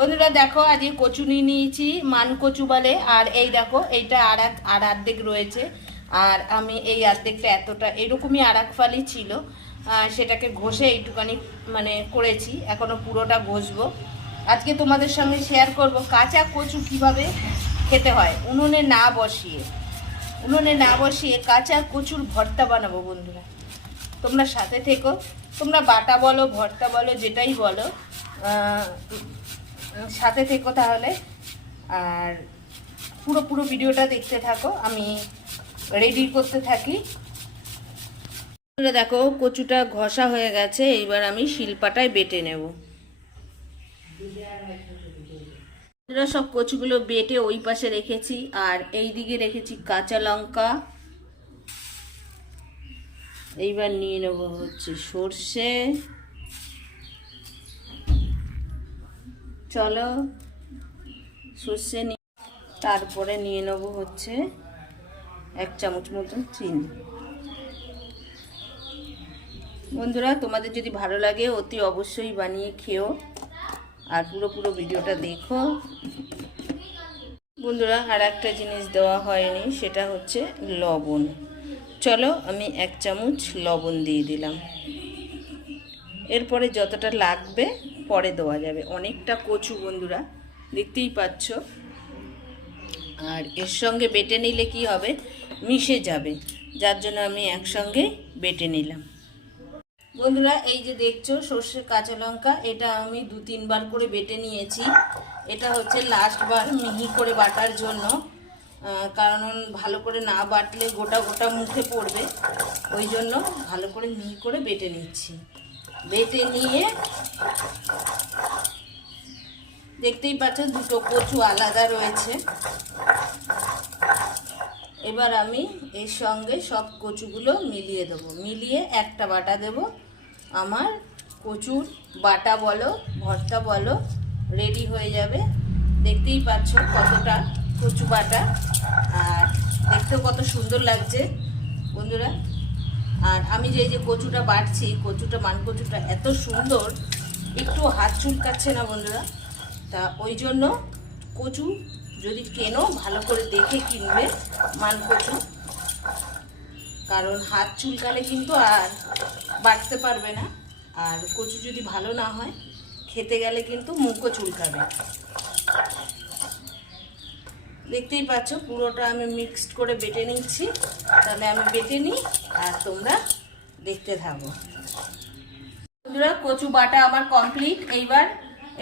বন্ধুরা দেখো, আজকে কচু নিয়ে নিয়েছি মান কচু বলে। আর এই দেখো, এইটা আর এক আর অর্ধেক রয়েছে। আর আমি এই অর্ধেকটা এতটা এরকমই আর এক ফালি ছিল সেটাকে ঘষে এইটুকানি মানে করেছি। এখনও পুরোটা ঘষবো। আজকে তোমাদের সঙ্গে শেয়ার করব, কাঁচা কচু কীভাবে খেতে হয়। উনুনে না বসিয়ে। উনুনে না বসিয়ে কাঁচা কচুর ভর্তা বানাবো বন্ধুরা। তোমরা সাথে থেকো। তোমরা বাটা বলো, ভর্তা বলো, যেটাই বলো। সাথে থেকো তাহলে। আর পুরো পুরো ভিডিওটা দেখতে থাকো, আমি রেডি করতে থাকি। দেখো, কচুটা ঘষা হয়ে গেছে, এইবার আমি শিলপাটায় বেটে নেব। সব কচুগুলো বেটে ওই পাশে রেখেছি, আর এই দিকে রেখেছি কাঁচা লঙ্কা। এইবার নিয়ে নেব হচ্ছে সর্ষে। চলো সর্ষে নিয়ে তারপরে নিয়ে নেব হচ্ছে এক চামচ মতন চিনি। বন্ধুরা, তোমাদের যদি ভালো লাগে, অতি অবশ্যই বানিয়ে খেও আর পুরো পুরো ভিডিওটা দেখো। বন্ধুরা, আর একটা জিনিস দেওয়া হয়নি, সেটা হচ্ছে লবণ। চলো, আমি এক চামচ লবণ দিয়ে দিলাম। এরপরে যতটা লাগবে পরে দেওয়া যাবে। অনেকটা কচু বন্ধুরা, দেখতেই পাচ্ছ। আর এর সঙ্গে বেটে নিলে কি হবে? মিশে যাবে। যার জন্য আমি একসঙ্গে বেটে নিলাম। বন্ধুরা, এই যে দেখছ, সর্ষে কাঁচা লঙ্কা, এটা আমি দু তিনবার করে বেটে নিয়েছি। এটা হচ্ছে লাস্ট বার মিহি করে বাটার জন্য। কারণ ভালো করে না বাটলে গোটা গোটা মুখে পড়বে। ওই জন্য ভালো করে মিহি করে বেটে নিচ্ছি। বেটে নিয়ে দেখতেই পাচ্ছ দুটো কচু আলাদা রয়েছে। এবার আমি এর সঙ্গে সব কচুগুলো মিলিয়ে দেবো। মিলিয়ে একটা বাটা দেব। আমার কচুর বাটা বলো, ভর্তা বলো রেডি হয়ে যাবে। দেখতেই পাচ্ছ কতটা কচু বাটা। আর দেখতেও কত সুন্দর লাগছে, বন্ধুরা। আর আমি যে যে কচুটা বাটছি, কচুটা, মান কচুটা এত সুন্দর একটু হাত চুলকাচ্ছে না বন্ধুরা। তা ওই জন্য কচু যদি কেনো, ভালো করে দেখে কিনবে মান কচু। কারণ হাত চুলকালে কিন্তু আর বাটতে পারবে না। আর কচু যদি ভালো না হয়, খেতে গেলে কিন্তু মুখও চুলকাবে। দেখতেই পাচ্ছ, পুরোটা আমি মিক্সড করে বেটে নিচ্ছি। তাহলে আমি বেটে নিই, আর তোমরা দেখতে থাকো। বন্ধুরা, কচু বাটা আমার কমপ্লিট এইবার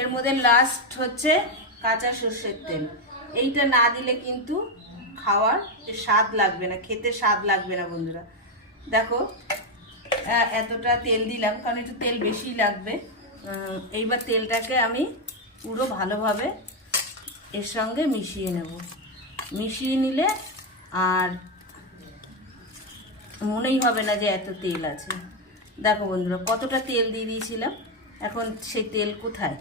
এর মধ্যে লাস্ট হচ্ছে কাঁচা সর্ষের তেল। এইটা না দিলে কিন্তু খাওয়ার স্বাদ লাগবে না, খেতে স্বাদ লাগবে না বন্ধুরা। দেখো এতটা তেল দিলাম, কারণ একটু তেল বেশি লাগবে। এইবার তেলটাকে আমি পুরো ভালোভাবে এর সঙ্গে মিশিয়ে নেব। মিশিয়ে নিলে আর মনেই হবে না যে এত তেল আছে। দেখো বন্ধুরা কতটা তেল দিয়ে দিয়েছিলাম? এখন সেই তেল কোথায়?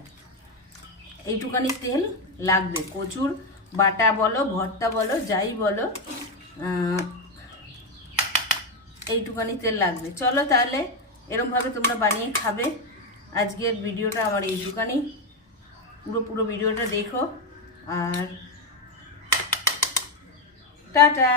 এইটুকানি তেল লাগবে। কচুর বাটা বলো ভর্তা বলো যাই বলো আহ, এইটুকানি তেল লাগবে। চলো তাহলে এরমভাবে তোমরা বানিয়ে খাবে। আজকের ভিডিওটা আমার এইটুকানি পুরো পুরো ভিডিওটা দেখো। আর টাটা!